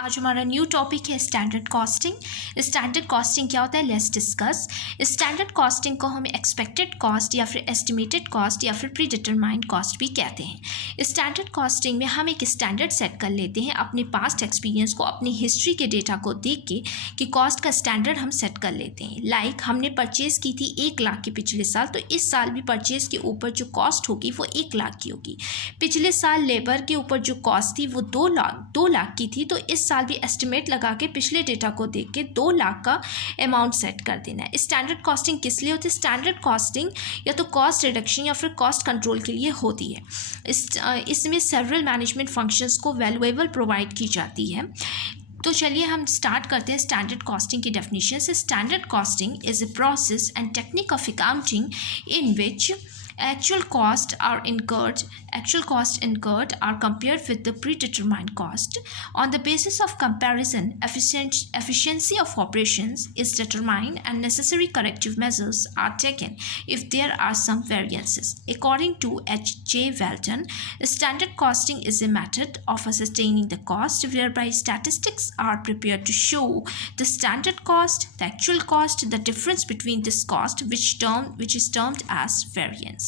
आज हमारा new topic है स्टैंडर्ड कॉस्टिंग। स्टैंडर्ड कॉस्टिंग क्या होता है, लेट्स डिस्कस। स्टैंडर्ड कॉस्टिंग को हम एक्सपेक्टेड कॉस्ट या फिर एस्टिमेटेड कॉस्ट या फिर प्री डिटरमाइंड कॉस्ट भी कहते हैं। स्टैंडर्ड कॉस्टिंग में हम एक स्टैंडर्ड सेट कर लेते हैं अपने पास्ट एक्सपीरियंस को, अपनी हिस्ट्री के डेटा को देख के कि कॉस्ट का स्टैंडर्ड हम सेट कर लेते हैं। लाइक हमने परचेज़ की थी 1 लाख के पिछले साल, तो इस साल भी परचेज़ के ऊपर जो कॉस्ट होगी वो 1 लाख की होगी। पिछले साल लेबर के ऊपर जो कॉस्ट थी वो 2 लाख की थी, तो इस साल भी एस्टिमेट लगा के पिछले डेटा को देख के 2 लाख का अमाउंट सेट कर देना है। स्टैंडर्ड कॉस्टिंग किस लिए होती है? स्टैंडर्ड कॉस्टिंग या तो कॉस्ट रिडक्शन या फिर कॉस्ट कंट्रोल के लिए होती है। इसमें सेवरल मैनेजमेंट फंक्शंस को वैल्यूएबल प्रोवाइड की जाती है। तो चलिए हम स्टार्ट करते हैं स्टैंडर्ड कॉस्टिंग की डेफिनेशन से। Standard costing is a process and technique of accounting in which actual costs incurred are compared with the predetermined cost. On the basis of comparison, efficiency of operations is determined and necessary corrective measures are taken if there are some variances. According to H.J. Welton, standard costing is a method of ascertaining the cost whereby statistics are prepared to show the standard cost, the actual cost, the difference between this cost, which is termed as variance.